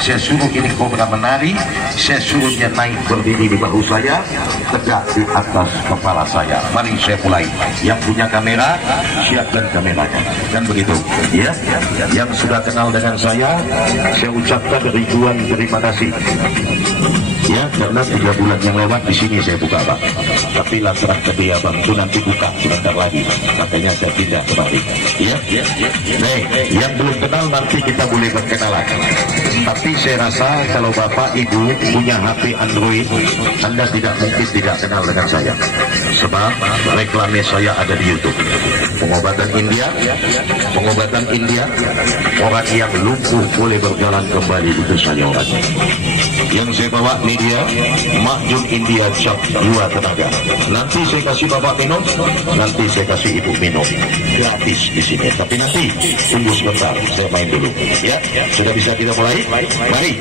Saya suruh ini kobra menari, saya suruh dia naik berdiri di bahu saya, tegak di atas kepala saya. Mari saya mulai. Yang punya kamera, siapkan kameranya. Kan begitu, ya? Yang sudah kenal dengan saya ucapkan ribuan terima kasih. Ya, karena 3 bulan yang lewat di sini saya buka, Bang. Tapi lantaran kedai Abang itu nanti buka sebentar lagi, makanya saya pindah kembali. Ya. Nih, yang belum kenal nanti kita boleh berkenalan. Tapi saya rasa kalau Bapak Ibu punya HP Android, Anda tidak mungkin tidak kenal dengan saya. Sebab reklamnya saya ada di YouTube. Pengobatan India, orang yang lumpuh boleh berjalan kembali, itu saya orangnya. Yang saya bawa media Makjun India Cap 2 tenaga. Nanti saya kasih Bapak minum, nanti saya kasih Ibu minum gratis di sini. Tapi nanti tunggu sebentar, saya main dulu. Ya, sudah bisa kita mulai? Mari,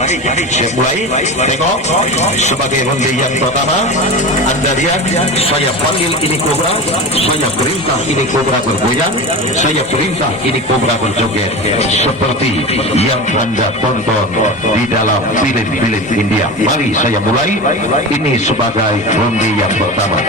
saya mulai. Tengok, sebagai ronde yang pertama, Anda lihat, saya panggil ini kobra, saya perintah ini kobra bergoyang, saya perintah ini kobra berjoget, seperti yang Anda tonton di dalam film-film India. Mari saya mulai. Ini sebagai ronde yang pertama.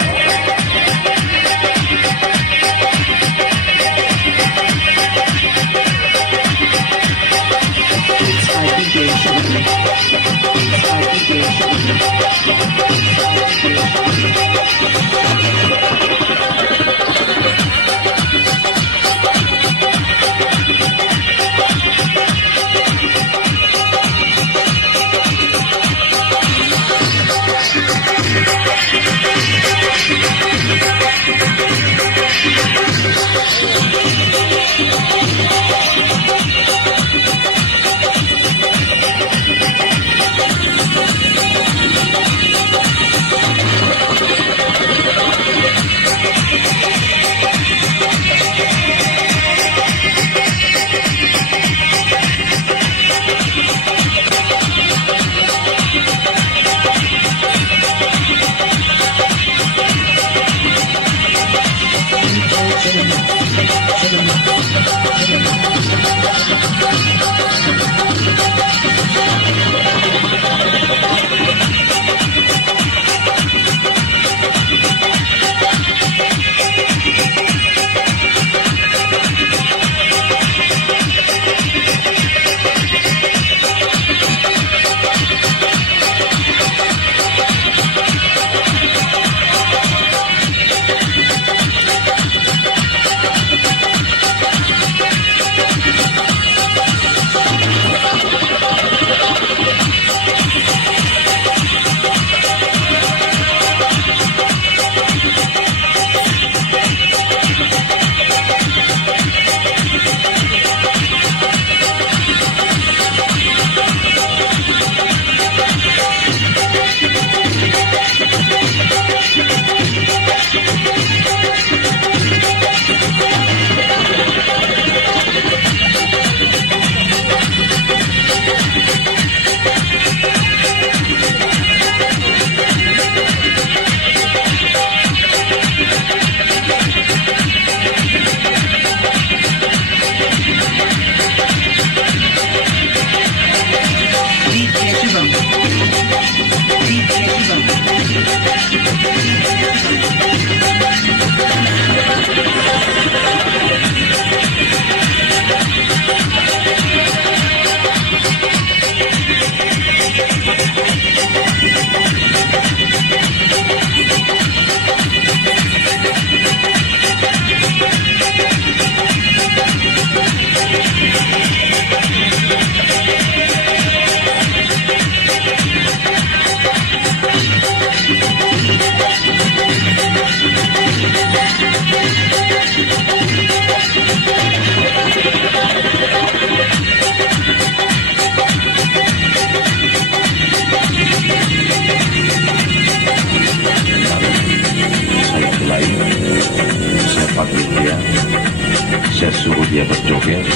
Saya suruh dia berjoget,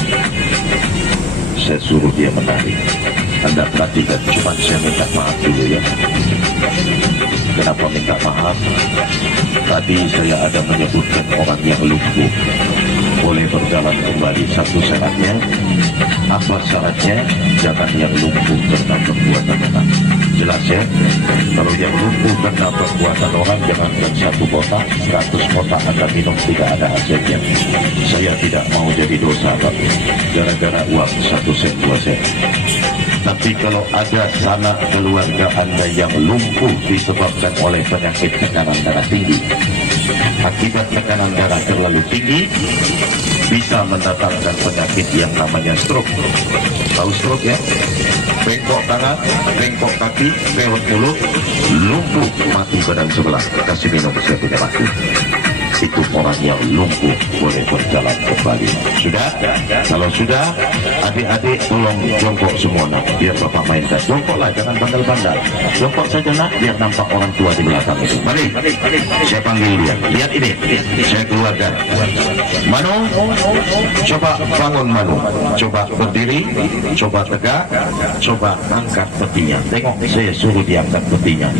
saya suruh dia menari. Anda perhatikan, cuma saya minta maaf dulu ya. Kenapa minta maaf? Tadi saya ada menyebutkan orang yang lumpuh. boleh berjalan kembali. Satu syaratnya, apa syaratnya? Jangan yang lumpuh karena perbuatan orang. Jelas ya? Kalau yang lumpuh karena perbuatan orang, jangankan 1 kotak, 100 kotak Anda minum tidak ada hasilnya. Saya tidak mau jadi dosa, Pak, gara-gara uang 1 sen 2 sen. Tapi kalau ada sanak keluarga Anda yang lumpuh disebabkan oleh penyakit tekanan darah tinggi, akibat tekanan darah terlalu tinggi bisa mendatangkan penyakit yang namanya stroke. Tahu stroke ya? Bengkok tangan, bengkok kaki, belok mulut, lumpuh, mati badan sebelah. Kasih minum, saya punya mati. Itu orang yang lumpuh boleh berjalan kembali. Sudah? Kalau sudah, adik-adik tolong jongkok semua nak. Biar Bapak mainkan. Jongkoklah, jangan bandel-bandel. Jongkok saja nak, biar nampak orang tua di belakang itu. Mari, saya panggil dia. Lihat ini, saya keluarkan. Manu, coba bangun Manu. Coba berdiri, coba tegak, coba angkat petinya. Tengok, saya suruh diangkat petinya.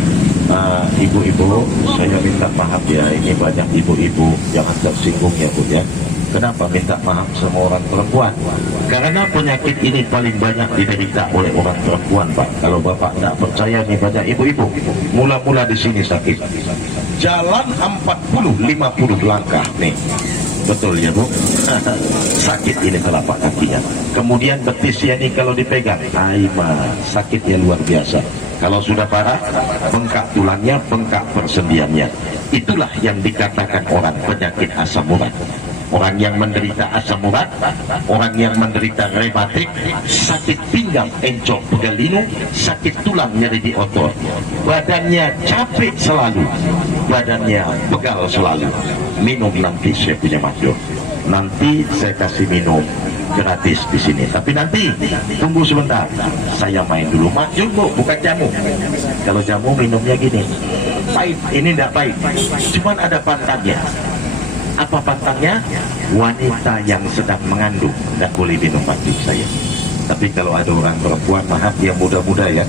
Ibu-ibu, saya minta maaf ya, ini banyak ibu-ibu jangan tersinggung ya Bu ya. Kenapa minta maaf sama orang perempuan? Karena penyakit ini paling banyak diderita oleh orang perempuan, Pak. Kalau Bapak tidak percaya nih, banyak ibu-ibu mula-mula di sini sakit, jalan 40-50 langkah nih. Betul ya Bu? Sakit ini telapak kakinya. Kemudian betisnya ini kalau dipegang, sakitnya luar biasa. Kalau sudah parah, bengkak tulangnya, bengkak persendiannya. Itulah yang dikatakan orang penyakit asam urat. Orang yang menderita asam urat, orang yang menderita rematik, sakit pinggang, encok, pegal linu, sakit tulang, nyeri di otot, badannya capek selalu, badannya pegal selalu. Minum nanti saya punya maksud. Nanti saya kasih minum gratis di sini. Tapi nanti tunggu sebentar, saya main dulu. Makjub Bu, bukan jamu. Kalau jamu minumnya gini, pahit. Ini tidak pahit, cuman ada pantangnya. Apa pantangnya? Wanita yang sedang mengandung tidak boleh minum makjub saya. Tapi kalau ada orang perempuan, maaf yang muda-muda ya,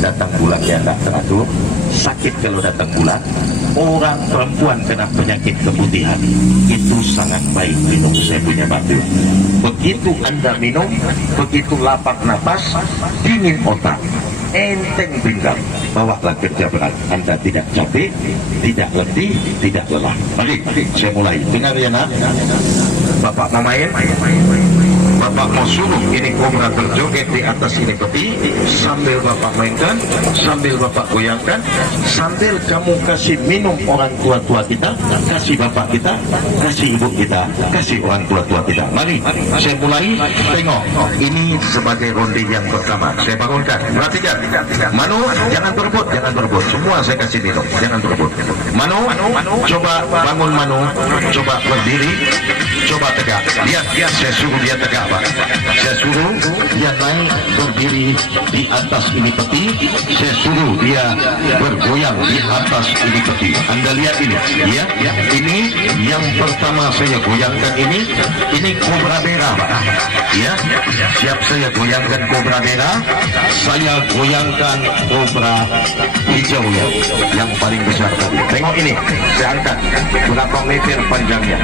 datang bulannya tidak teratur, sakit kalau datang bulan, orang perempuan kena penyakit keputihan, itu sangat baik minum saya punya batu. Begitu Anda minum, begitu lapar napas, dingin otak, enteng pinggang, bawalah kerja berat. Anda tidak capek, tidak letih, tidak lelah. Mari, saya mulai. Dengar ya nak, Bapak mau main? Bapak mau suruh ini kobra terjoget di atas ini peti, sambil Bapak mainkan, sambil Bapak goyangkan, sambil kamu kasih minum orang tua-tua kita, kasih Bapak kita, kasih ibu kita, kasih orang tua-tua kita. Mari, saya mulai. Tengok, ini sebagai ronde yang pertama. Saya bangunkan, perhatikan. Manu, jangan berebut, jangan berebut. Semua saya kasih minum, jangan berebut. Manu, coba bangun Manu, coba berdiri, coba tegak. Lihat, saya suruh dia tegak. Saya suruh dia naik berdiri di atas ini peti, saya suruh dia bergoyang di atas ini peti. Anda lihat ini ya, ini yang pertama saya goyangkan, ini kobra merah Pak ya. Siap, saya goyangkan kobra merah, saya goyangkan kobra hijau ya, yang paling besar tadi. Tengok ini, saya angkat berapa meter panjangnya.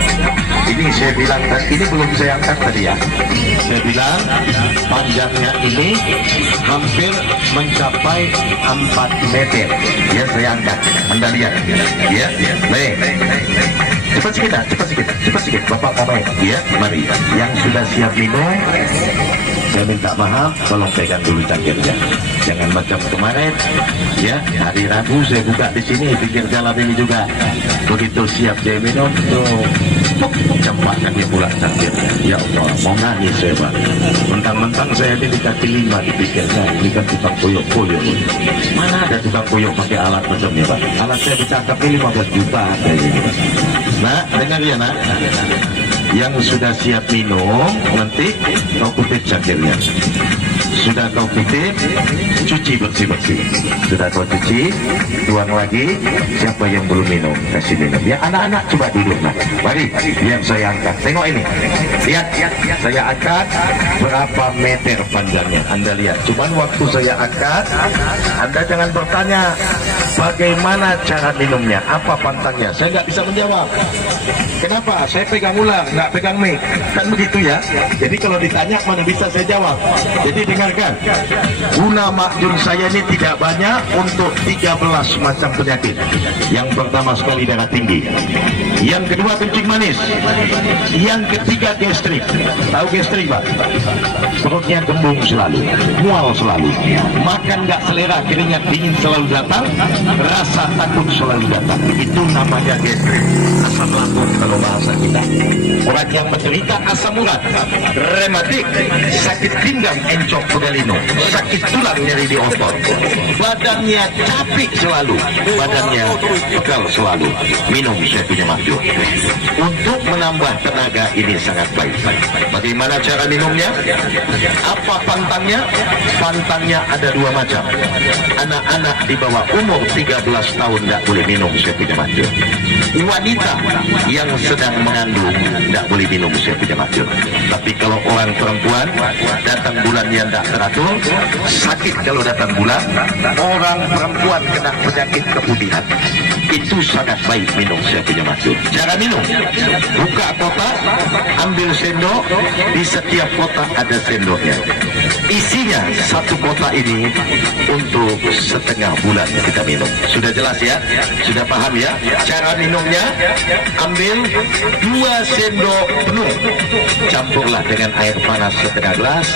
Ini saya bilang, ini belum saya angkat tadi ya. Saya bilang panjangnya ini hampir mencapai 4 meter. Ya, saya angkat. Anda lihat. Ya, baik. Cepat sedikit. Bapak mau main. Ya, mari. Yang sudah siap minum, saya minta maaf, tolong pegang dulu cangkirnya. Jangan macam kemarin. Ya, hari Rabu saya buka di sini, pinggir jalan ini juga. Begitu siap saya minum, tuh campakkan dia pula cangkirnya. Ya Allah, mau nangis saya Pak. Mentang-mentang saya ini di kaki 5 dipikir saya berikan tukang koyok-koyok. Mana ada tukang koyok pakai alat macam ini Pak? Alat saya bercakap ini 15 juta kayak gini. Nah, dengar ya nak. Yang sudah siap minum, nanti kau kutip cangkirnya. sudah kau kutip, cuci bersih-bersih. Sudah kau cuci, tuang lagi. Siapa yang belum minum, kasih minum. Ya anak-anak coba duduk nah. Mari, biar saya angkat. Tengok ini. Lihat, saya angkat berapa meter panjangnya. Anda lihat. Cuman waktu saya angkat, Anda jangan bertanya bagaimana cara minumnya, apa pantangnya. Saya nggak bisa menjawab. Kenapa? Saya pegang ular, nggak pegang mic. Kan begitu ya. Jadi kalau ditanya mana bisa saya jawab. Jadi dengarkan. Guna makjun saya ini tidak banyak untuk 13 macam penyakit. Yang pertama sekali darah tinggi. Yang kedua kencing manis. Yang ketiga gastrik. Tahu gastrik Pak? Perutnya kembung selalu, mual selalu, makan nggak selera, keringat dingin selalu datang, rasa takut selalu datang. Itu namanya gastrik. Asam lambung kalau bahasa kita. Orang yang menderita asam urat, rematik, sakit pinggang, encok pegalino, sakit tulang nyeri di otot, badannya capek selalu, badannya pegal selalu, minum saya punya makjun. Untuk menambah tenaga ini sangat baik. Bagaimana cara minumnya? Apa pantangnya? Pantangnya ada dua macam. Anak-anak di bawah umur 13 tahun tidak boleh minum saya punya makjun. Wanita yang sedang mengandung tidak boleh minum saya punya makjun. Tapi kalau orang perempuan datang bulan yang tidak teratur, sakit kalau datang bulan, orang perempuan kena penyakit keputihan, itu sangat baik minum saya punya makjun. Cara minum, buka kotak, ambil sendok, di setiap kotak ada sendoknya. Isinya satu kotak ini untuk setengah bulan kita minum. Sudah jelas ya? Sudah paham ya? Cara minumnya, ambil 2 sendok penuh, campurlah dengan air panas setengah gelas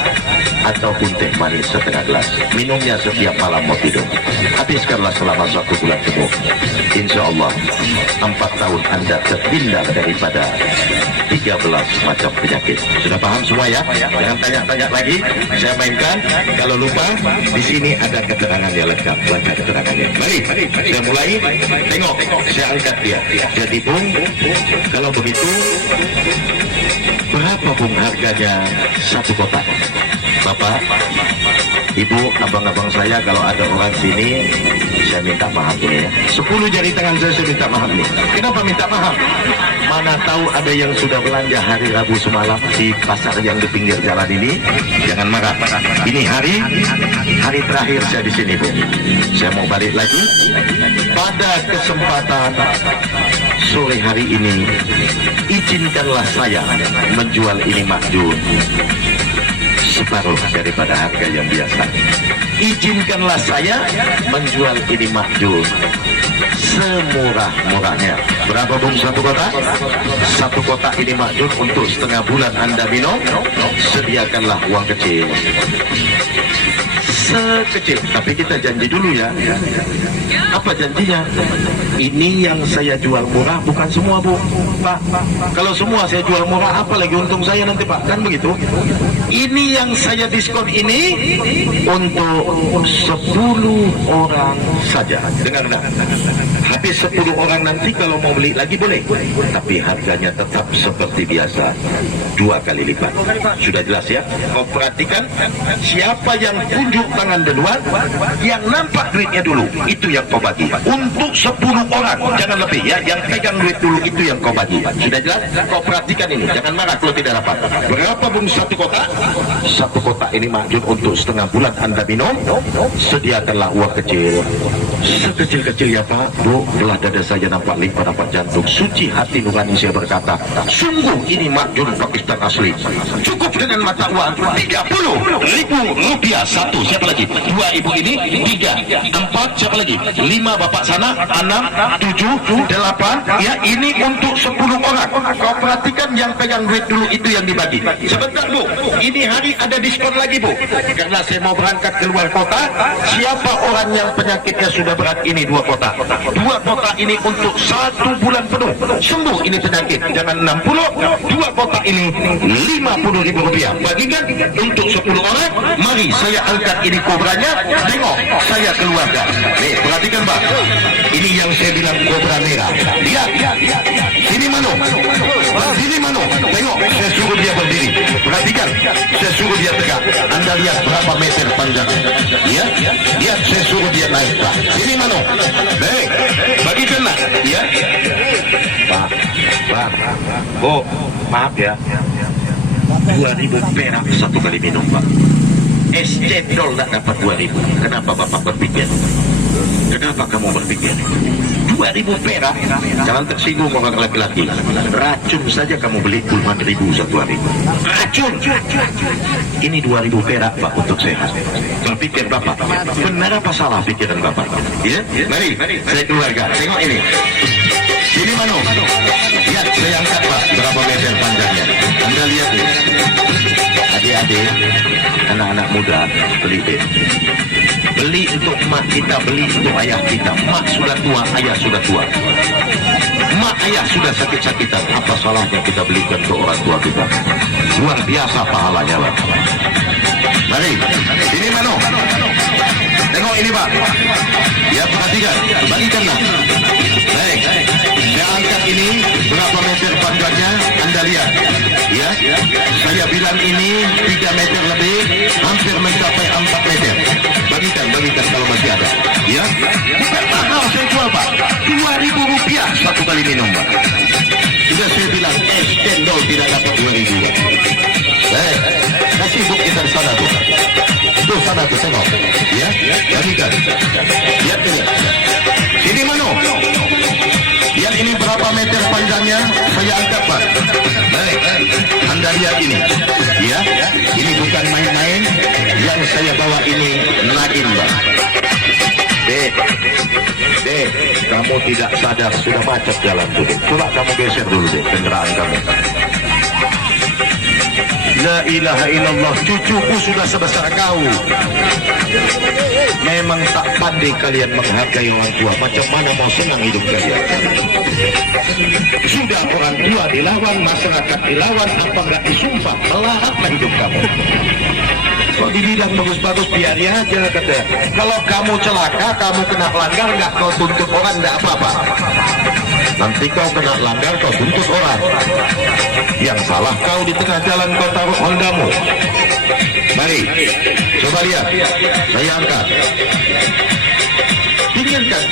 ataupun teh manis setengah gelas. Minumnya setiap malam mau tidur. Habiskanlah selama 1 bulan penuh. Insya Allah 4 tahun Anda terhindar daripada 13 macam penyakit. Sudah paham semua ya? Jangan tanya-tanya lagi. Saya mainkan. Kalau lupa, di sini ada keterangannya lengkap. Baca keterangannya. Mari, saya mulai. Tengok, saya angkat dia. Jadi Bung, kalau begitu, berapa Bung harganya satu kotak? Bapak, Ibu, abang-abang saya, kalau ada orang sini, saya minta maaf ya. 10 jari tangan saya minta maaf nih. Kenapa minta maaf? Mana tahu ada yang sudah belanja hari Rabu semalam di pasar yang di pinggir jalan ini. Jangan marah. Ini hari terakhir saya di sini, Bu. Saya mau balik lagi. Pada kesempatan sore hari ini, izinkanlah saya menjual ini makjun separuh daripada harga yang biasa. Izinkanlah saya menjual ini makjun semurah-murahnya. Berapa Bung satu kotak? Satu kotak ini makjun untuk setengah bulan Anda minum. Sediakanlah uang kecil, sekecil, tapi kita janji dulu ya. Apa janjinya? Ini yang saya jual murah, bukan semua Bu. Pak, kalau semua saya jual murah, apa lagi untung saya nanti Pak? Kan begitu. Ini yang saya diskon ini untuk 10 orang saja. Dengar enggak? Habis 10 orang nanti kalau mau beli lagi boleh, tapi harganya tetap seperti biasa, 2 kali lipat. Sudah jelas ya? Kau perhatikan, siapa yang tunjuk tangan duluan, yang nampak duitnya dulu, itu yang kau bagi. Untuk 10 orang, jangan lebih ya. Yang pegang duit dulu itu yang kau bagi. Sudah jelas? Kau perhatikan ini, jangan marah kalau tidak dapat. Berapa Bung satu kotak? Satu kotak ini makjun untuk setengah bulan Anda minum. Sediakanlah uang kecil, sekecil-kecil ya Pak. Bu, belah dada saya nampak limpa, nampak jantung. Suci hati nurani saya berkata, sungguh ini makjun Pakistan asli. Cukup dengan mata uang 30.000 rupiah satu. Siapa lagi? 2 ibu ini, 3, 4, siapa lagi? 5 bapak sana, 6, 7, 8. Ya, ini untuk 10 orang. Kau perhatikan yang pegang duit dulu itu yang dibagi. Sebentar Bu, ini hari ada diskon lagi Bu. Karena saya mau berangkat keluar kota. Siapa orang yang penyakitnya sudah berat ini 2 kotak. 2 kotak ini untuk 1 bulan penuh. Sembuh ini penyakit. Jangan 60, 2 kotak ini 50.000 rupiah. Bagikan untuk 10 orang. Mari saya angkat ini kobranya. Tengok, saya keluarga. Nih, perhatikan Pak. Ini yang saya bilang kobra merah. Lihat. Sini Mano. Sini Mano. Tengok, saya suruh dia berdiri. Perhatikan. perhatikan, saya suruh dia tegak. Anda lihat berapa meter panjangnya. Ya, lihat saya suruh dia naik, Pak. Sini Mano. Baik, bagikanlah. Ya. Pak. Oh, maaf ya. 2.000 perak satu kali minum, Pak. Es cendol tak dapat 2.000. Kenapa Bapak berpikir? Kenapa kamu berpikir? 2.000 perak. Jangan tersinggung orang laki-laki. Racun saja kamu beli puluhan ribu satu hari. Racun. Ini 2.000 perak Pak untuk sehat. Berpikir Bapak, benar apa salah pikiran Bapak? Ya, mari saya keluarga. Tengok ini. Ini Mano. Lihat saya angkat Pak. Berapa meter panjangnya? Anda lihat ini. Adik-adik, anak-anak muda, beli deh. Beli untuk mak kita, beli untuk ayah kita. Mak sudah tua, ayah sudah tua. Mak ayah sudah sakit-sakitan. Apa salahnya kita belikan untuk orang tua kita? Luar biasa pahalanya Pak. Mari, ini Mano. Tengok ini Pak. Ya perhatikan, bagikanlah. Baik, saya angkat ini berapa meter panjangnya? Anda lihat. Ya, saya bilang ini 3 meter lebih, hampir mencapai 4 meter. Bagikan kalau masih ada. Ya, mahal saya jual Pak. 2.000 rupiah satu kali minum Pak. Sudah saya bilang es cendol tidak dapat 2.000 Pak. Kasih buk kita di sana tuh. Tuh sana tuh tengok. Ya, bagikan. Lihat ini. Sini Mano. Lihat ini berapa meter panjangnya? Saya angkat Pak. Baik, Anda lihat ini. Ya, ini bukan main-main. Yang saya bawa ini nagin Pak. Dek, kamu tidak sadar sudah macet jalan tuh. Coba kamu geser dulu deh kendaraan kamu. La ilaha illallah, cucuku sudah sebesar kau. Memang tak pandai kalian menghargai orang tua. Macam mana mau senang hidup kalian? Sudah orang tua dilawan, masyarakat dilawan, apa nggak disumpah? Melaratlah hidup kamu. Kok dibilang bagus-bagus biari aja katanya. Kalau kamu celaka, kamu kena langgar, nggak kau tuntut orang, nggak apa-apa. Nanti kau kena langgar, kau tuntut orang. Yang salah kau di tengah jalan kau taruh Hondamu. Mari, coba lihat. Saya angkat.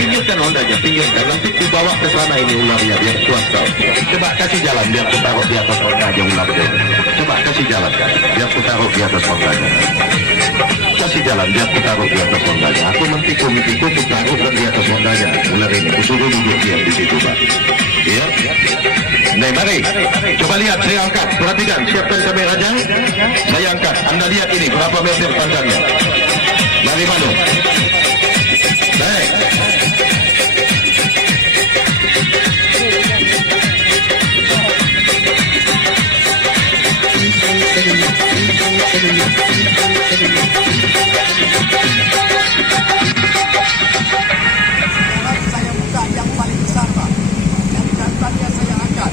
Pinggirkan Hondanya, pinggirkan. Nanti ku bawa ke sana ini ularnya biar kuat kau. Coba kasih jalan biar ku taruh di atas Honda aja ularnya. Coba kasih jalan kan, biar ku taruh di atas Hondanya. Kasih jalan biar ku taruh di atas Hondanya. Aku mentiku ku taruh dan di atas Hondanya ular ini. Ku suruh duduk dia di situ Pak. Ya. Nah, mari, coba lihat saya angkat. Perhatikan, siapkan kameranya. Saya angkat. Anda lihat ini berapa meter panjangnya. Dari mana? Baik. Saya buka yang paling besar Pak. Yang jantannya saya angkat.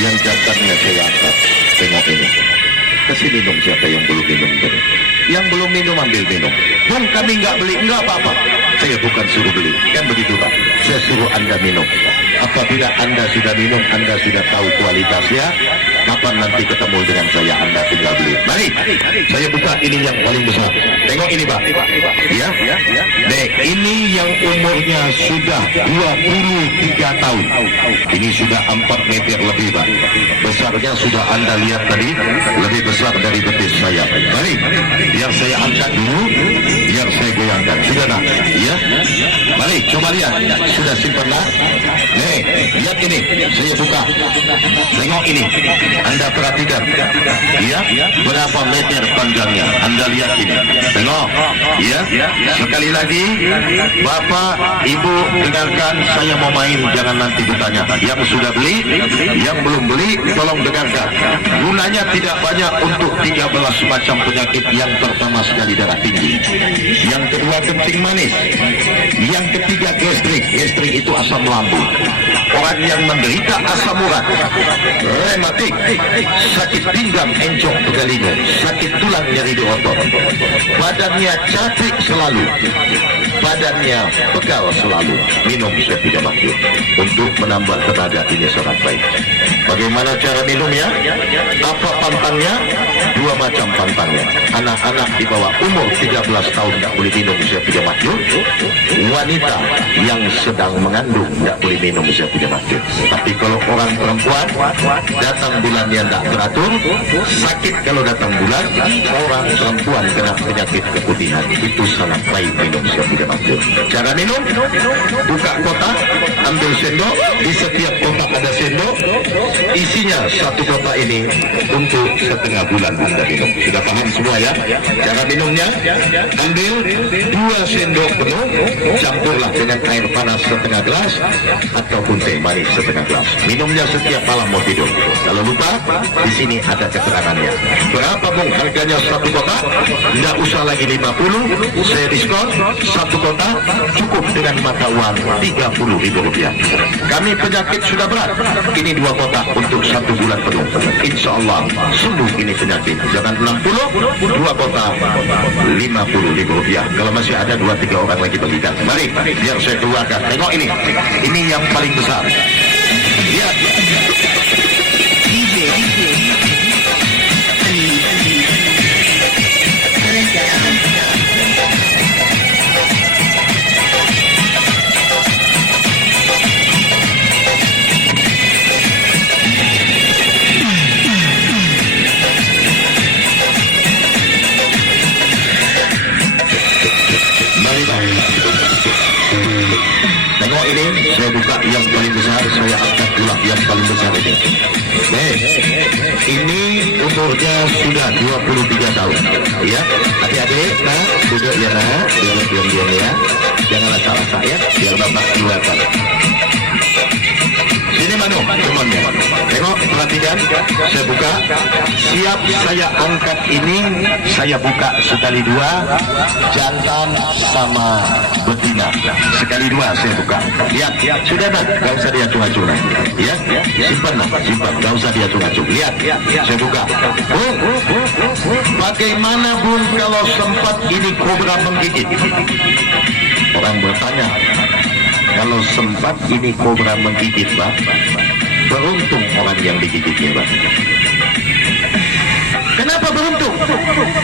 Yang jantannya saya angkat. Tengok ini. Kasih minum siapa yang belum minum tadi. Yang belum minum ambil minum. Bung kami nggak beli, nggak apa-apa. Saya bukan suruh beli, kan begitu Pak. Saya suruh Anda minum. Apabila Anda sudah minum, Anda sudah tahu kualitasnya. Kapan nanti ketemu dengan saya, Anda tinggal beli. Mari, saya buka ini yang paling besar. Tengok ini Pak. Ya, Nek, ini yang umurnya sudah 23 tahun. Ini sudah 4 meter lebih Pak. Besarnya sudah Anda lihat tadi, lebih besar dari betis saya. Mari, biar saya angkat dulu, biar saya goyangkan. Sudah nak? Ya. Mari, coba lihat. Sudah simpan nak? Nek, lihat ini, saya buka. Tengok ini, Anda perhatikan, ya, berapa meter panjangnya. Anda lihat ini, tengok, ya. Sekali lagi, Bapak, Ibu, dengarkan. Saya mau main, jangan nanti bertanya. Yang sudah beli, yang belum beli, tolong dengarkan. Gunanya tidak banyak untuk 13 macam penyakit. Yang pertama sekali darah tinggi, yang kedua kencing manis, yang ketiga gastrik. Gastrik itu asam lambung. Orang yang menderita asam urat, rematik, sakit pinggang, encok, pegalinu, sakit tulang, nyeri di otot, badannya capek selalu, badannya pegal selalu, minum Sepida Mahyur untuk menambah tenaga. Ini sangat baik. Bagaimana cara minumnya? Apa pantangnya? Dua macam pantangnya. Anak-anak di bawah umur 13 tahun tidak boleh minum Sepida Mahyur. Wanita yang sedang mengandung tidak boleh minum Sepida Mahyur. Tapi kalau orang perempuan datang bulannya tidak teratur, sakit kalau datang bulan, orang perempuan kena penyakit keputihan, itu sangat baik minum Sepida Mahyur. Cara minum, buka kotak, ambil sendok, di setiap kotak ada sendok, isinya satu kotak ini untuk setengah bulan Anda minum. Sudah paham semua ya? Cara minumnya, ambil 2 sendok penuh, campurlah dengan air panas setengah gelas ataupun teh manis setengah gelas. Minumnya setiap malam mau tidur. Kalau lupa, di sini ada keterangannya. Berapa Bung harganya satu kotak? Tidak usah lagi 50, saya diskon. Satu kotak cukup dengan mata uang Rp30.000. Kami penyakit sudah berat, ini 2 kotak untuk 1 bulan penuh. Insya Allah sembuh ini penyakit. Jangan 60, 2 kotak Rp50.000. Kalau masih ada 2-3 orang lagi bagikan. Mari, biar saya keluarkan. Tengok ini yang paling besar. Lihat. Tengok ini, saya buka yang paling besar, saya angkat pula yang paling besar ini. Ini umurnya sudah 23 tahun. Ya, adik-adik, nah, duduk ya nah, duduk diam-diam ya. Jangan rasa-rasa ya, biar Bapak keluarkan. Sini Manu, temannya. Tengok, perhatikan, saya buka. Siap saya angkat ini, saya buka sekali 2, jantan sama betina. Sekali 2 saya buka. Lihat, sudah dah, gak usah dia acung-acung. Ya, simpan lah, simpan, gak usah dia acung-acung. Lihat, saya buka. Bung, bagaimana Bung kalau sempat ini kobra menggigit? Orang bertanya, kalau sempat ini kobra menggigit, Pak, beruntung orang yang digigitnya, Pak. Kenapa beruntung?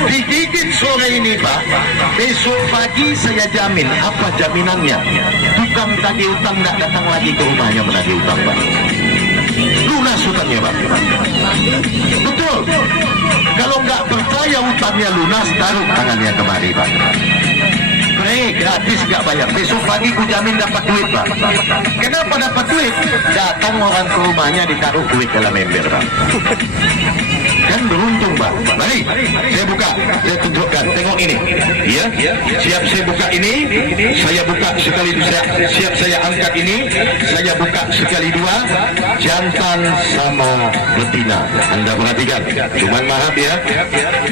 Digigit sore ini, Pak, besok pagi saya jamin. Apa jaminannya? Tukang tagih utang tidak datang lagi ke rumahnya menagih utang, Pak. Lunas utangnya, Pak. Betul. Kalau nggak percaya utangnya lunas, taruh tangannya kemari, Pak. Gratis gak bayar. Besok pagi ku jamin dapat duit, Pak. Kenapa dapat duit? Datang orang ke rumahnya, ditaruh duit dalam ember, Pak. Kan beruntung, Pak. Mari, saya buka, saya tunjukkan. Tengok ini. Ya, siap saya buka ini. Saya buka sekali, siap saya angkat ini. Saya buka sekali 2, jantan sama betina. Anda perhatikan. Cuman maaf ya,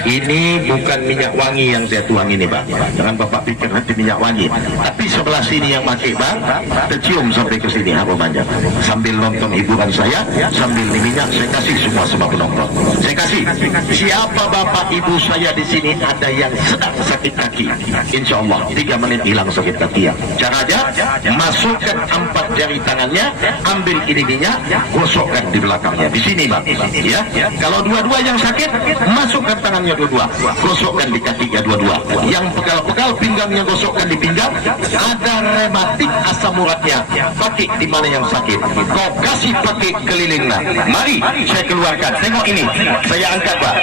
ini bukan minyak wangi yang saya tuang ini, Pak. Jangan Bapak pikir nanti minyak wangi. Tapi sebelah sini yang pakai, Bang, tercium sampai ke sini aromanya. Sambil nonton hiburan saya, sambil ini minyak saya kasih semua penonton. Saya kasih. Siapa Bapak Ibu saya di sini ada yang sedang sakit kaki, insya Allah 3 menit hilang sakit kaki ya. Caranya masukkan 4 jari tangannya, ambil ini minyak, gosokkan di belakangnya. Di sini, Bang. Ya. Kalau dua-dua yang sakit, masukkan tangannya dua-dua, gosokkan di kakinya dua-dua. Yang pegal-pegal pinggangnya gosokkan di pinggang. Ada rematik asam uratnya, pakai di mana yang sakit. Kau kasih pakai keliling. Mari saya keluarkan. Tengok ini, saya angkat, Pak.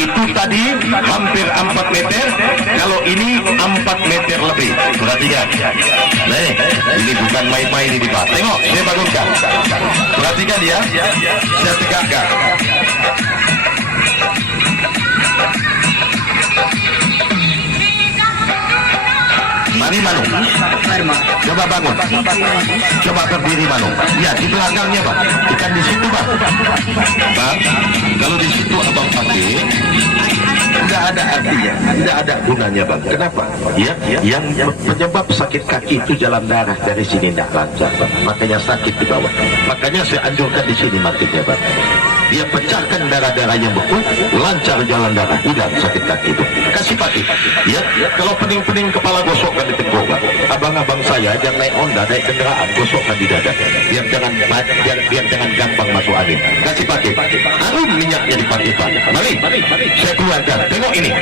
Itu tadi hampir 4 meter, kalau ini 4 meter lebih. Perhatikan. Nih, ini bukan main-main ini Pak. Tengok, saya bangunkan. Perhatikan ya, saya tegakkan. Mari Manu, coba bangun, coba berdiri Manu. Ya di belakangnya Bang, bukan di situ Bang. Bang, kalau di situ abang pakai, tidak ada artinya, tidak ada gunanya Bang. Kenapa? Ya, yang penyebab sakit kaki itu jalan darah dari sini tidak lancar Bang. Makanya sakit di bawah. Makanya saya anjurkan di sini makinnya Bang. Dia pecahkan darah-darah yang beku, lancar jalan darah, hilang sakit kaki itu. Kasih pakai, ya. Kalau pening-pening kepala gosokkan di tenggorokan. Abang-abang saya yang naik Honda, naik kendaraan, gosokkan di dada. Biar jangan gampang masuk angin. Kasih pakai. Harum minyaknya dipakai Pak. Mari, saya keluarkan. Tengok ini.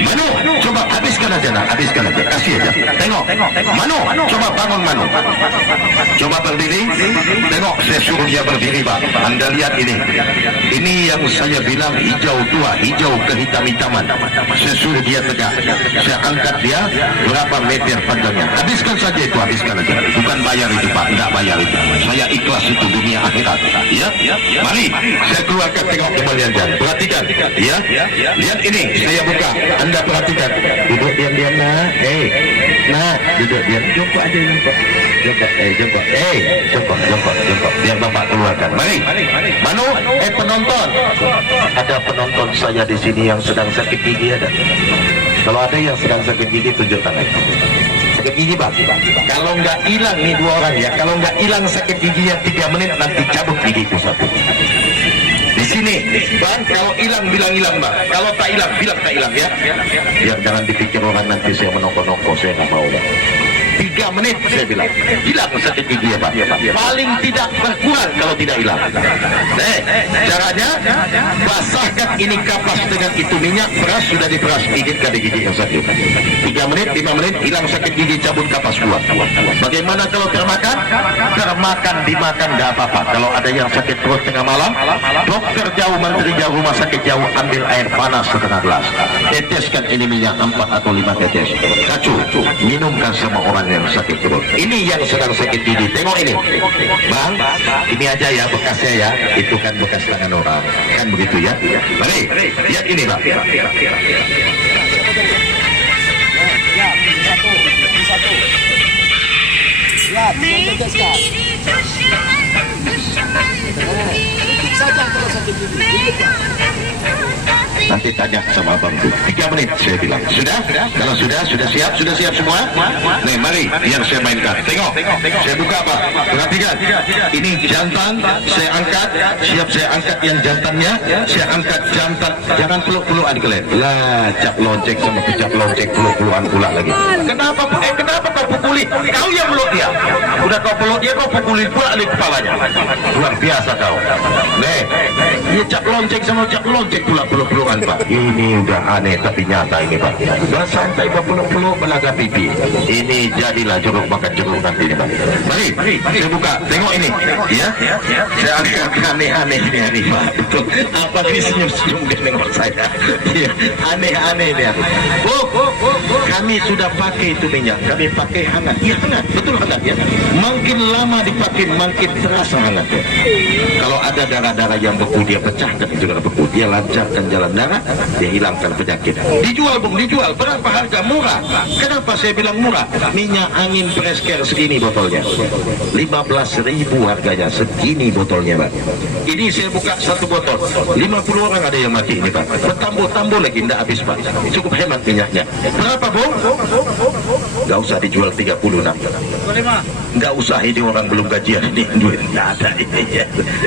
Manu, coba habiskan aja nak, habiskan aja. Kasih aja. Tengok. Manu, coba bangun Manu. Coba berdiri. Tengok, saya suruh dia berdiri Pak. Anda lihat ini. Ini yang saya bilang hijau tua, hijau kehitam-hitaman. Saya suruh dia tegak. Saya angkat dia berapa meter panjangnya. Habiskan saja itu, habiskan aja. Bukan bayar itu Pak, tidak bayar itu. Saya ikhlas itu dunia akhirat. Ya, mari saya keluarkan, tengok kembalian jangan. Perhatikan, ya. Lihat ini, saya buka. Anda perhatikan. Duduk diam-diam nak. Nah, duduk diam. Jongkok aja jongkok. Jongkok. Biar Bapak keluarkan. Mari. Manu, penonton. Ada penonton saya di sini yang sedang sakit gigi ada. Kalau ada yang sedang sakit gigi, tunjuk tangan. Sakit gigi Bang. Kalau nggak hilang nih 2 orang ya. Kalau nggak hilang sakit giginya 3 menit, nanti cabut gigi itu 1. Di sini, Bang, kalau hilang bilang hilang Bang. Kalau tak hilang bilang tak hilang ya. Biar jangan dipikir orang nanti saya menongko-nongko, saya nggak mau Bang. 3 menit saya bilang hilang sakit gigi ya Pak. Paling tidak berkurang kalau tidak hilang. Caranya basahkan ini kapas dengan itu minyak, peras, sudah diperas, gigitkan di gigi yang sakit. 3 menit, 5 menit hilang sakit gigi, cabut kapas keluar. Bagaimana kalau termakan? Termakan dimakan nggak apa-apa. Kalau ada yang sakit perut tengah malam, dokter jauh, menteri jauh, rumah sakit jauh, ambil air panas setengah gelas, teteskan ini minyak 4 atau 5 tetes, kacu, minumkan sama orang yang sakit perut. Ini yang sedang sakit gigi. Tengok ini Bang, ini aja ya bekasnya ya. Itu kan bekas tangan orang, kan begitu ya. Mari, lihat ini Bang. Nanti tanya sama abang itu. 3 menit saya bilang. Sudah? Kalau sudah siap? Sudah siap semua? Nih, mari yang saya mainkan. Tengok. Saya buka apa? Perhatikan. Ini jantan, saya angkat. Siap saya angkat yang jantannya. Saya angkat jantan. Jangan peluk-pelukan kalian. Lah, cap lonceng sama kecap lonceng peluk-pelukan pula lagi. Kenapa kau pukuli? Kau yang peluk dia. Udah kau peluk dia, kau pukulin pula di kepalanya. Luar biasa kau. Nih, dia cap lonceng sama cap lonceng pula peluk-pelukan Pak. Ini udah aneh tapi nyata ini Pak. Udah santai Pak, peluk-peluk belaga pipi. Ini jadilah jeruk makan jeruk nanti Pak. Mari, saya buka. Tengok ini. Ya, saya agak aneh-aneh ini hari Pak. Betul. Apa ini senyum-senyum dia nengok saya? Aneh-aneh ini aku. Kami sudah pakai itu minyak. Kami pakai hangat. Iya hangat, betul hangat ya. Makin lama dipakai makin terasa hangat ya. Kalau ada darah-darah yang beku, dia pecahkan itu darah beku. Dia lancarkan jalan darah, dia hilangkan penyakit. Dijual Bung, dijual. Berapa harga? Murah. Kenapa saya bilang murah? Minyak angin Preskare segini botolnya. 15.000 harganya, segini botolnya Pak. Ini saya buka 1 botol. 50 orang ada yang mati ini Pak. Bertambur-tambur lagi, tidak habis Pak. Cukup hemat minyaknya. Berapa Bung? Gak usah dijual 30 nak. Gak usah, ini orang belum gajian ini duit nggak ada ini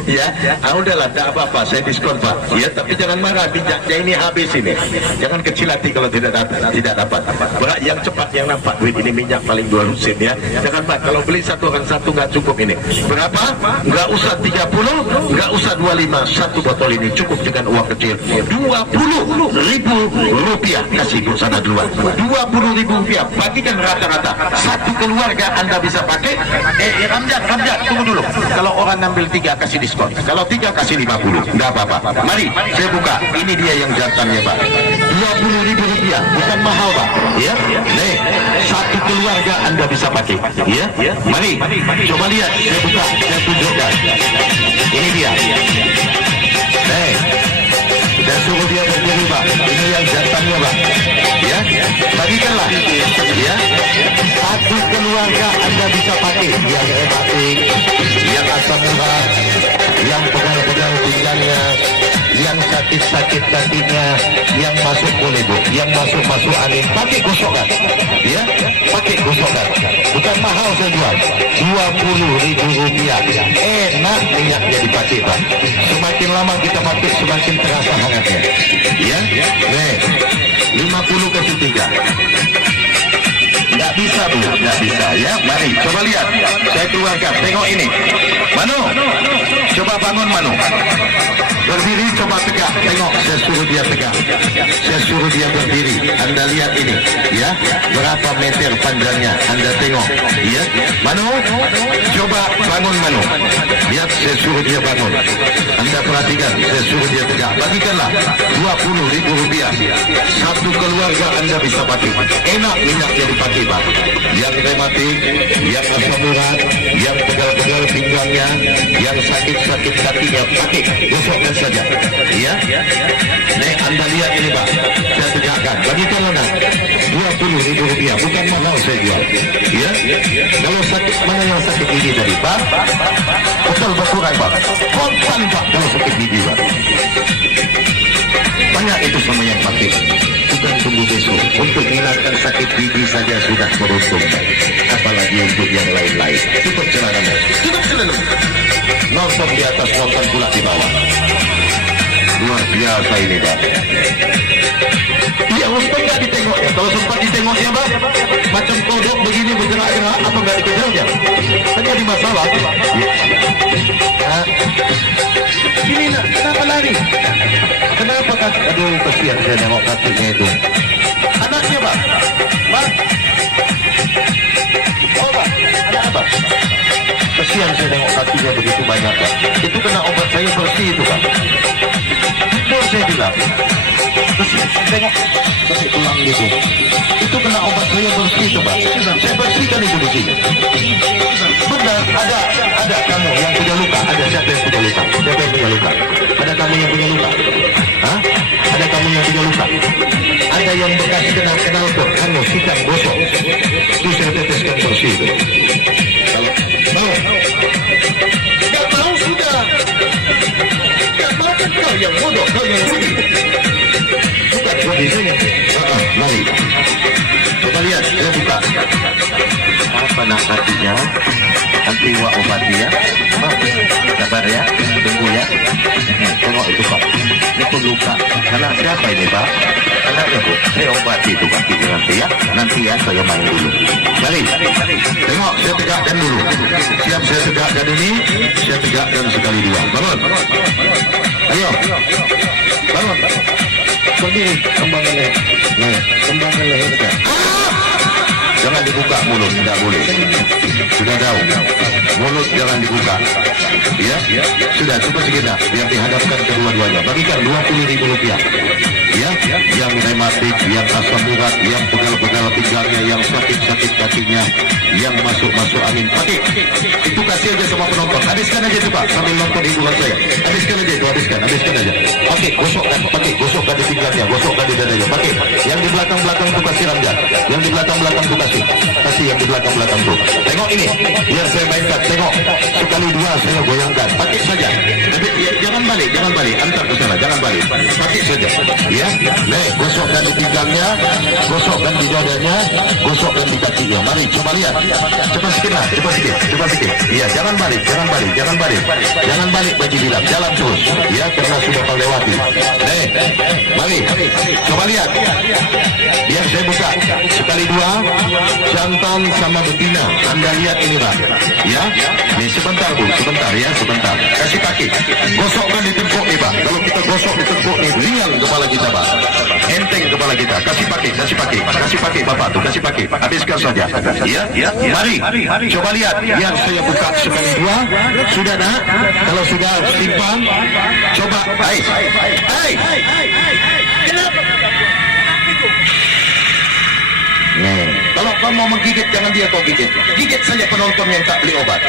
ya. Udahlah, tidak apa-apa, saya diskon Pak. Ya, tapi jangan marah, minyaknya ini habis ini. Jangan kecil hati kalau tidak dapat. Berat yang cepat yang nampak duit ini minyak paling 2 lusin ya. Jangan Pak, kalau beli satu orang satu nggak cukup ini. Berapa? Nggak usah 30, nggak usah 25. 1 botol ini cukup dengan uang kecil 20.000 rupiah. Kasih Bu sana duluan. 20.000 rupiah. Bagikan rata-rata. 1 keluarga Anda bisa pakai. Ramjan, tunggu dulu. kalau orang ambil 3 kasih diskon, kalau 3 kasih 50, nggak apa-apa. Mari saya buka, ini dia yang jantannya Pak, 20.000 rupiah, bukan mahal Pak, ya. Nih, satu keluarga Anda bisa pakai, ya. Mari, coba lihat, saya buka, saya tunjukkan. Ini dia. Nih, saya suruh dia berdiri Pak, ini yang jantannya Pak, ya. Bagikanlah, ya. Satu keluarga Anda bisa pakai, yang rematik, yang asam urat, yang pegal-pegal pinggangnya, yang sakit-sakit kakinya, yang masuk boleh Bu, yang masuk angin, pakai gosokkan, ya, pakai gosokkan, bukan mahal saya jual, 20.000 rupiah, enak minyaknya dipakai Pak, semakin lama kita pakai semakin terasa hangatnya, ya, nih, 50 kasih 3. Nggak bisa Bu, nggak bisa ya. Mari coba lihat, saya keluarkan, tengok ini. Manu, coba bangun Manu. Berdiri, coba tegak. Tengok, saya suruh dia tegak. Saya suruh dia berdiri. Anda lihat ini, ya. Berapa meter panjangnya? Anda tengok, ya. Manu, coba bangun Manu. Lihat, saya suruh dia bangun. Anda perhatikan, saya suruh dia tegak. Bagikanlah 20.000 rupiah. Satu keluarga Anda bisa pakai. Enak minyaknya dipakai Pak. Yang rematik, yang asam urat, yang pegal-pegal pinggangnya, yang sakit-sakit kakinya, pakai, gosokkan saja, ya. Nih, Anda lihat ini Pak, saya tegakkan, bagikanlah nak, 20.000 rupiah, bukan mahal saya jual, ya. Kalau sakit, mana yang sakit gigi tadi Pak? Betul berkurang Pak, kontan Pak kalau sakit gigi Pak. Banyak itu sama yang pakai, bukan tunggu besok. Untuk menghilangkan sakit gigi saja sudah beruntung, apalagi untuk yang lain-lain. Tutup celanamu, tutup celanamu. Nonton di atas, nonton pula di bawah. Luar biasa ini Pak. Iya, untung nggak ditengoknya. Kalau sempat ditengoknya Pak, macam kodok begini bergerak-gerak, apa nggak dikejarnya? Kan jadi masalah. Nah, ini nak, kenapa lari? Kenapa kan? Aduh, kasihan saya nengok kakinya itu. Anaknya Pak, Pak. Oh Pak, anak apa? Kasihan saya nengok kakinya begitu banyak Pak. Itu kena obat saya bersih itu Pak. Betul saya bilang. Kasihan, tengok sampai tulang gitu. Itu kena obat saya bersih itu Pak. Saya bersihkan itu di sini. Benar, ada kamu yang punya luka. Ada siapa yang punya luka? Siapa yang punya luka? Ada kamu yang punya luka? Hah? Ada kamu yang punya luka? Ada yang bekas kenal pun, kamu sikat gosok. Itu saya teteskan bersih itu. Kalau mau, nggak mau sudah. Nggak mau kan kau yang bodoh, kau yang rugi. Bukan kau di sini. Mari. Coba lihat, saya buka. Apa nak hatinya? Nanti wak obati ya. Sabar ya, tunggu ya. Tengok itu Pak. Ini pun luka. Anak siapa ini Pak? Anaknya Bu. Saya obati itu kakinya nanti ya. Nanti ya saya main dulu. Mari. Tengok, saya tegakkan dulu. Siap saya tegakkan ini. Saya tegakkan sekali dua. Bangun. Ayo. Bangun. Berdiri. Kembangkan leher. Kembangkan leher. Jangan dibuka mulut, tidak boleh. Sudah tahu. Mulut jangan dibuka. Ya, sudah cukup sekitar. Biar dihadapkan kedua-duanya. Bagikan 20.000 rupiah. Ya, yang rematik, yang asam urat, yang pegal-pegal pinggangnya, yang sakit-sakit kakinya, yang masuk angin. Pakai. Itu kasih aja sama penonton. Habiskan aja itu Pak, sambil nonton hiburan saya. Habiskan aja itu, habiskan aja. Pakai, gosokkan di pinggangnya, gosokkan di dadanya. Pakai. Yang di belakang-belakang itu kasih Ramjan. Yang di belakang-belakang itu kasih yang di belakang-belakang itu. Tengok ini, biar saya mainkan. Tengok, sekali dua saya goyangkan. Pakai saja. Tapi ya, jangan balik. Antar ke sana, jangan balik. Pakai saja. Ya, nih, gosokkan di pinggangnya, gosokkan di dadanya, gosokkan di kakinya. Mari, coba lihat. Cepat sedikit. Iya, jangan balik. Jangan balik bagi bilang, jalan terus. Ya, karena sudah melewati. Nih, mari, coba lihat. Biar saya buka. Sekali dua, jantan sama betina. Anda lihat ini Pak. Ya, nih sebentar Bu, sebentar. Kasih kaki. Gosokkan di tengkuk nih Pak. Kalau kita gosok ditekuk nih, liang kepala kita Pak, enteng kepala kita, kasih pakai Bapak tuh, kasih pakai, habiskan saja. Ya, mari, coba lihat, yang saya buka sekali dua, sudah nak, kalau sudah timpang, coba, hai, nih, kalau kamu mau menggigit, jangan dia kau gigit saja penonton yang tak beli obat.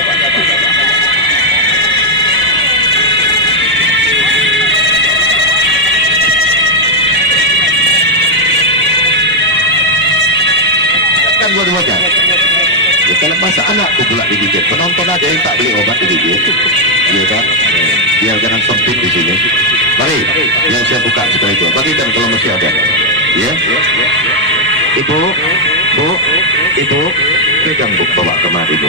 Kan dua-duanya. Ya, kalau masa anakku pula digigit, penonton aja yang tak beli obat digigit, ya kan? Biar jangan sempit di sini. Mari, yang saya buka sekali itu. Bagikan kalau masih ada. Ya. Ibu, pegang bu, bawa kemari bu.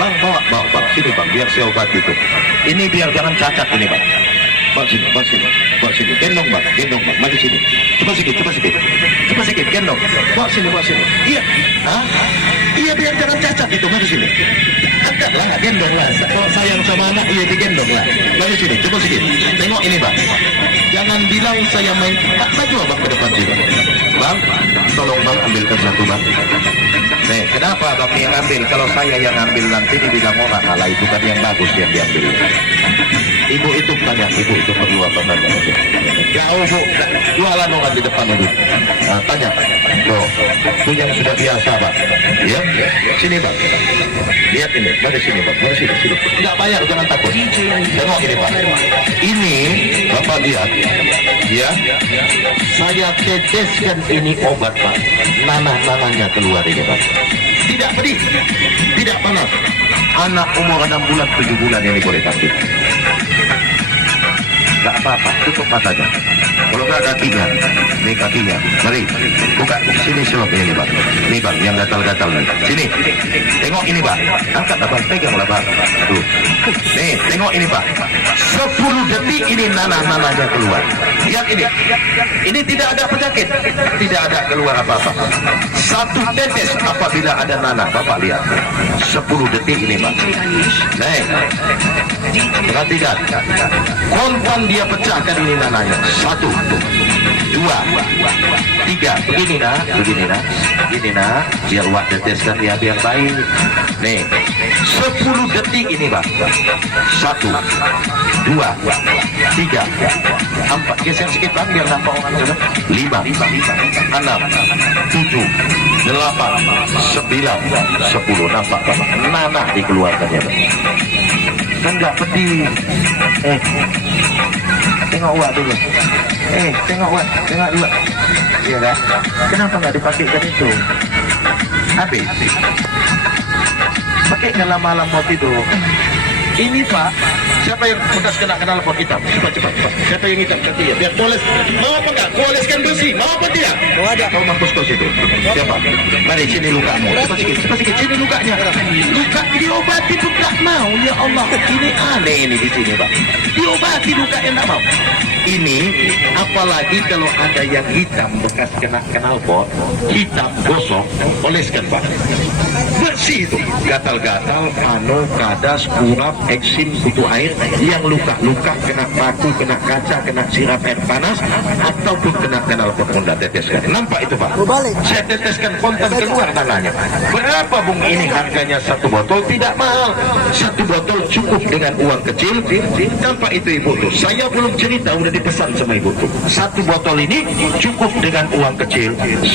Bang, bawa Pak, sini Bang, biar saya obat itu. Ini biar jangan cacat ini Bang. Bawa sini, gendong Bang, mari sini. Coba sedikit, gendong. Bawa sini. Iya, iya biar jangan cacat itu, mari sini. Angkatlah, gendong lah. Kalau sayang sama anak, iya digendong lah. Mari sini, coba sedikit. Tengok ini Bang. Jangan bilang saya main. Maju Bang ke depan sini. Bang, tolong Bang ambilkan satu Bang. Nih, kenapa Bang yang ambil? Kalau saya yang ambil nanti dibilang orang, alah itu kan yang bagus yang diambil. Ibu itu tanya, ibu itu perlu apa tanya? Jauh bu, jualan orang di depan itu. Tanya, loh, itu yang sudah biasa Pak. Ya, sini Pak. Lihat ini, mari sini Pak, mari sini. Enggak bayar, jangan takut. Tengok ini Pak. Ini Bapak lihat, ya. Saya teteskan ini obat Pak. Nanah-nanahnya keluar ini Pak. Tidak pedih, tidak panas. Anak umur 6 bulan, 7 bulan ini boleh sakit. Enggak apa-apa, tutup matanya. Kalau enggak kakinya, ini kakinya. Mari, buka sini selop ini Pak. Ini Bang, yang gatal-gatal nih. Sini, tengok ini Pak. Angkat Bang, peganglah Bang. Aduh. Nih, tengok ini Pak. 10 detik ini nanah-nanahnya keluar. Lihat ini. Ini tidak ada penyakit, tidak ada keluar apa-apa. 1 tetes apabila ada nanah, Bapak lihat. 10 detik ini Pak. Nih, perhatikan. Kontan dia pecahkan ini nanahnya. 1, 2, 3. Begini nah, biar Wak teteskan ya biar baik. Nih, 10 detik ini Pak. 1, 2, 3, 4. Geser sedikit Bang biar nampak orang dulu. 5, 6, 7, 8, 9, 10. Nampak Pak. Nanah dikeluarkan ya Pak. Kan nggak pedih. Tengok Wak dulu. Tengok dulu. Iya kan? Kenapa nggak dipakaikan itu? Habis. Pakai malam mau tidur. Ini Pak, siapa yang bekas kena knalpot hitam? Cepat. Siapa yang hitam? Kaki ya. Biar poles. Mau apa enggak? Kuoleskan bersih. Mau apa tidak? Mau ada. Kau mampus kau situ. Siapa? Mari sini lukamu. Cepat sedikit. Sini lukanya. Luka diobati pun tak mau. Ya Allah, ini aneh ini di sini Pak. Diobati luka yang tak mau. Ini apalagi kalau ada yang hitam bekas kena knalpot, hitam gosok, oleskan Pak. Bersih itu. Gatal-gatal, pano, kadas, kurap, eksim, kutu air, yang luka-luka kena batu, kena kaca, kena sirap air panas, ataupun kena knalpot Honda teteskan. Nampak itu Pak? Saya teteskan kontan keluar tangannya. Berapa Bung ini harganya 1 botol? Tidak mahal. 1 botol cukup dengan uang kecil. Nampak itu Ibu tuh. Saya belum cerita, udah dipesan sama Ibu tuh. 1 botol ini cukup dengan uang kecil 10.000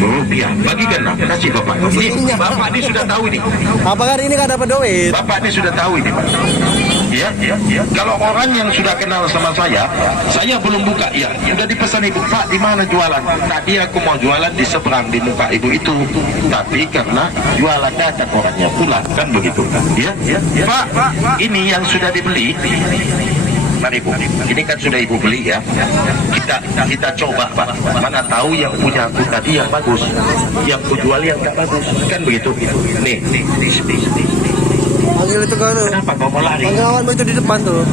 rupiah. Bagikanlah, kasih Bapak. Ini Bapak ini sudah tahu ini. Apakah ini nggak dapat duit? Bapak ini sudah tahu ini Pak. Ya. Kalau orang yang sudah kenal sama saya belum buka. Ya, sudah dipesan Ibu, Pak di mana jualan? Tadi aku mau jualan di seberang di muka Ibu itu. Tapi karena jualan datang orangnya pulang kan begitu. Ya. Pak, ini yang sudah dibeli. Mari Bu, ini kan sudah Ibu beli ya. Kita coba Pak. Mana tahu yang punya aku tadi yang bagus, yang ku jual yang tak bagus. Kan begitu. Nih. Panggil itu kau tuh. Kenapa kau mau lari? Panggil kawanmu itu di depan tuh.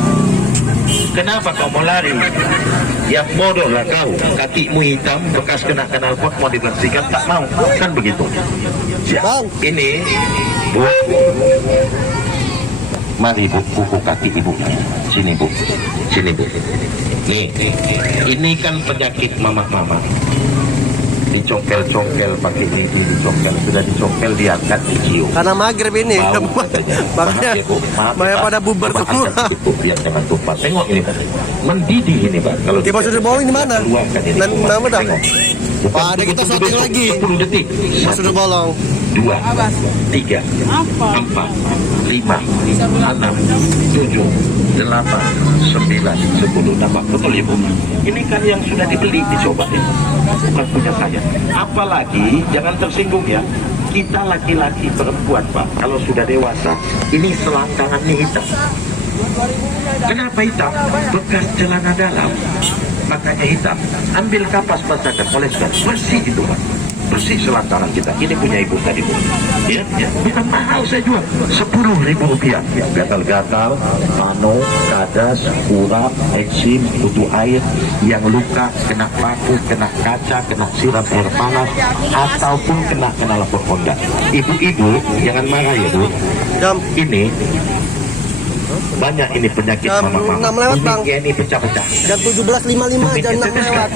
Kenapa kau mau lari? Yang bodoh lah kau. Kakimu hitam, bekas kena knalpot mau dibersihkan tak mau. Kan begitu. Bang. Ini Bu. Mari bu, kuku kaki ibu. Sini bu, sini bu. Nih, ini kan penyakit mama-mama. Dicongkel-congkel pakai ini, dicongkel, sudah dicongkel diangkat dicium. Karena maghrib ini. Bau katanya. Makanya Maaf ya, Bu. Maaf, banyak Pak. pada bubar Coba semua. angkat sedikit, Bu, biar jangan tumpah. Tengok ini Pak. Mendidih ini Pak. Kalau Di Mas Sudir Bolong di mana? keluarkan ini. Dan nama dah? Tengok. Pak, ada kita Tunggu syuting besok, lagi. 10 detik. Mas Sudir Bolong. 2, 3, 4, 5, 6, 7, 8, 9, 10. Nampak betul Ibu? Ini kan yang sudah dibeli, dicoba ini. Bukan punya saya. Apalagi, jangan tersinggung ya. Kita laki-laki perempuan Pak, kalau sudah dewasa, ini selangkangannya hitam. Kenapa hitam? Bekas celana dalam, makanya hitam. Ambil kapas basahkan, oleskan, bersih itu Pak. Bersih selangkangan kita. Ini punya ibu tadi Bu. Ya, ya. Bukan mahal saya jual. 10.000 rupiah. Gatal-gatal, mano, kadas, urat, eksim, butuh air, yang luka, kena paku, kena kaca, kena siram air panas, ataupun kena lapor Honda. Ibu-ibu, jangan marah ya Bu. Jam Ini banyak ini penyakit Jam mama-mama. 6 lewat, Bang. Ini pecah-pecah. jam 17.55 jam 6 lewat.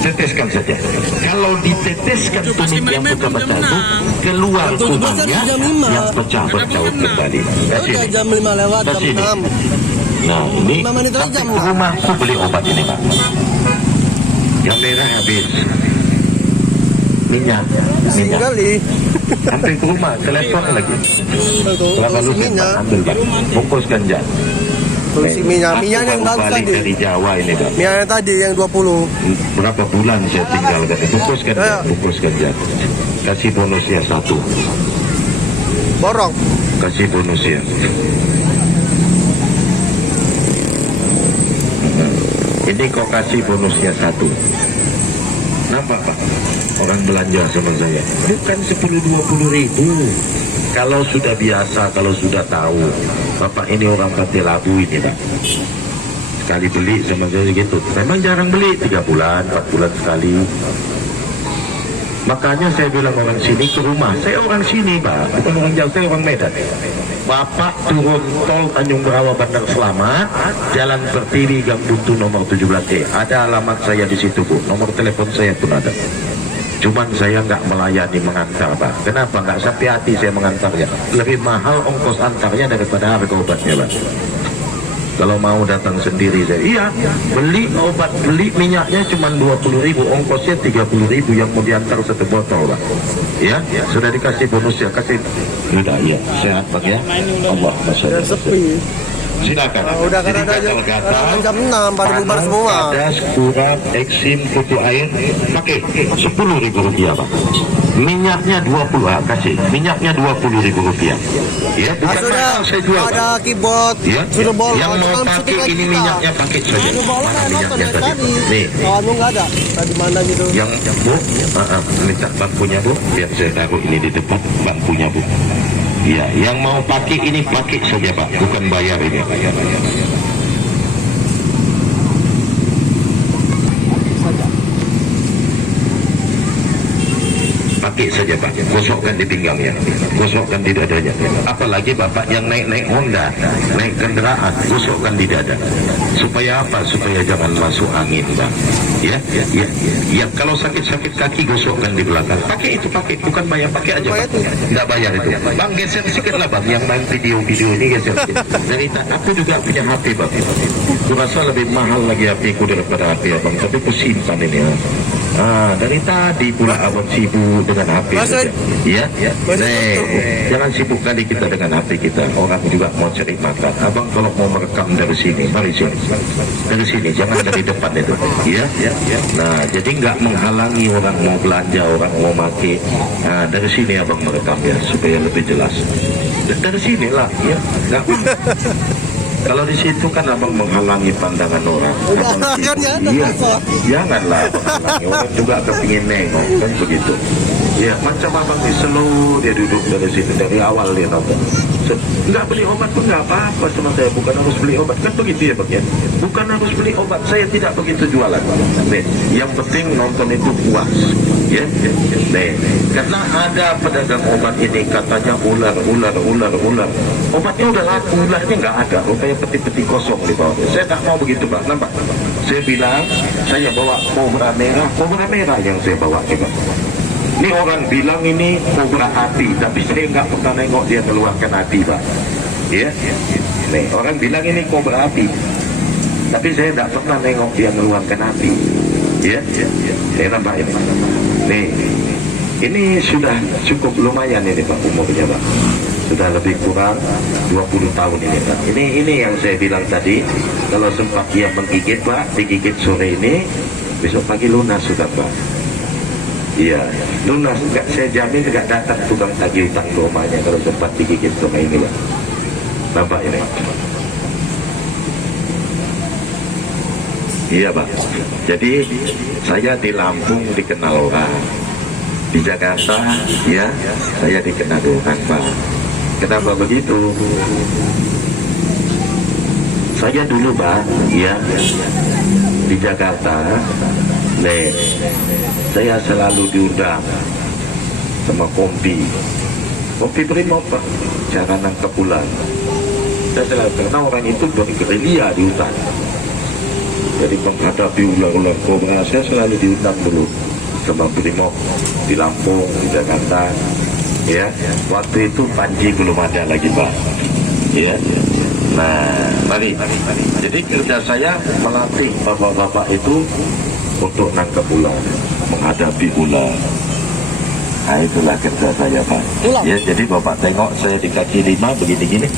Teteskan saja. Kalau diteteskan tumit yang pecah-pecah itu keluar Jam 17 kumannya jam 5. yang pecah bercaut kembali. Kasih Udah ini. jam 5 lewat jam Kasih ini. 6. Nah ini 5 menit lagi sampai jam ke rumah aku beli obat ini Pak. Yang merah habis. Minyak. Kali. Sampai ke rumah telepon lagi. Berapa lu Tulis minyak. ambil Pak. Bungkus ganja. Tulis minyak. Aku Minyak yang baru bagus balik tadi. dari Jawa ini Pak. Minyak yang tadi yang 20. Berapa bulan saya tinggal kan? Bungkuskan Ya. bungkuskan ya. Kasih bonusnya 1. Borong. Kasih bonusnya. Ini kok kasih bonusnya 1. Kenapa Pak? Orang belanja sama saya. Bukan 10-20 ribu. Kalau sudah biasa, kalau sudah tahu. Bapak ini orang Pati Labu ini Pak. Sekali beli sama saya gitu. Memang jarang beli, 3 bulan, 4 bulan sekali. Makanya saya bilang orang sini ke rumah. Saya orang sini Pak, bukan orang jauh, saya orang Medan. Bapak turun tol Tanjung Berawa Bandar Selamat, Jalan Pertiwi Gang Buntu nomor 17E. Ada alamat saya di situ Bu, nomor telepon saya pun ada. Cuman saya nggak melayani mengantar Pak. Kenapa? Nggak sampai hati saya mengantarnya. Lebih mahal ongkos antarnya daripada harga obatnya Pak. Kalau mau datang sendiri saya, iya, beli obat, beli minyaknya cuma 20.000, ongkosnya 30.000 yang mau diantar 1 botol Pak. Ya, sudah dikasih bonus ya, kasih. Sudah ya, sehat Pak ya. Allah Dan sepi. Silakan. Udah kan Jadi ada gatal-gatal, jam 6 pada bubar panas, semua. kadas, kurat, eksim, kutu air, pakai 10.000 rupiah Pak. Minyaknya 20, kasih. Minyaknya 20.000 rupiah. Ya, bukan Sudah mahal saya jual Pak. ada keyboard. Ya, Sudah bolong. yang mau Jangan pakai syuting lagi ini kita. minyaknya pakai saja. Sudah bolong Mana kan nonton minyaknya dari tadi? tadi. Nih, Kawanmu nggak ada. Tadi mana gitu. yang Bu, minta bangkunya Bu, biar saya taruh ini di depan bangkunya Bu. Ya, yang mau pakai ini pakai saja Pak, bukan bayar ini. Pakai saja Pak, gosokkan di pinggangnya, gosokkan di dadanya. Apalagi Bapak yang naik Honda, naik kendaraan, gosokkan di dada. Supaya apa? Supaya jangan masuk angin Pak. Ya, ya, ya. Ya, kalau sakit-sakit kaki gosokkan di belakang. Pakai itu, pakai, bukan bayar, pakai aja Pak. Nggak bayar itu. Bang, geser sedikit lah Bang, yang main video-video ini geser sedikit. Dari aku juga punya HP Bang. Aku rasa lebih mahal lagi HP ku daripada HP Abang, tapi aku simpan ini ya. Dari tadi pula abang sibuk dengan HP. Ya, ya. Jangan sibuk kali kita dengan HP kita. Orang juga mau cari makan. Abang kalau mau merekam dari sini, mari sini. Dari sini, jangan dari depan itu. Ya, ya. Nah, jadi nggak menghalangi orang mau belanja, orang mau mati. Nah, dari sini abang merekam ya, supaya lebih jelas. Dari sinilah, ya. Nggak. Kalau di situ kan abang menghalangi pandangan orang. Abang Kan ya, iya, janganlah menghalangi orang juga kepingin nengok kan begitu. Ya macam abang di slow dia duduk dari situ dari awal dia nonton Nggak beli obat pun nggak apa-apa sama saya, bukan harus beli obat, kan begitu ya Pak ya. Bukan harus beli obat, saya tidak begitu jualan. Nih, yang penting nonton itu puas, ya. Nih, karena ada pedagang obat ini katanya ular. Obatnya udah laku, ularnya nggak ada, rupanya peti-peti kosong di bawah. Saya tak mau begitu Pak, nampak? Saya bilang, saya bawa kobra merah yang saya bawa juga. Ini orang bilang ini kobra api, tapi saya nggak pernah nengok dia keluarkan api Pak. Ya, nih orang bilang ini kobra api, tapi saya nggak pernah nengok dia mengeluarkan api. Ya, saya nampak ini. Nih, ini sudah cukup lumayan ini Pak umurnya Pak. Sudah lebih kurang 20 tahun ini Pak. Ini yang saya bilang tadi, kalau sempat dia menggigit Pak, digigit sore ini, besok pagi lunas sudah Pak. Iya, lunas, enggak, saya jamin enggak datang tukang tagih utang ke rumahnya kalau sempat digigit sungai ini Pak. Nampak ini? Iya Pak. Jadi saya di Lampung dikenal orang, di Jakarta ya saya dikenal orang Pak. Kenapa begitu? Saya dulu Pak, ya di Jakarta. Nih, saya selalu diundang sama Kompi Brimob Pak, cara nangkep ular. Saya selalu, karena orang itu bergerilya di hutan, jadi menghadapi ular-ular kobra. Saya selalu diundang dulu sama Brimob di Lampung, di Jakarta. Ya, waktu itu Panji belum ada lagi Pak. Ya, nah mari. Jadi kerja saya melatih bapak-bapak itu untuk nangkep ular, menghadapi ular. Nah itulah kerja saya Pak. Ya, jadi Bapak tengok saya di kaki 5 begini-gini.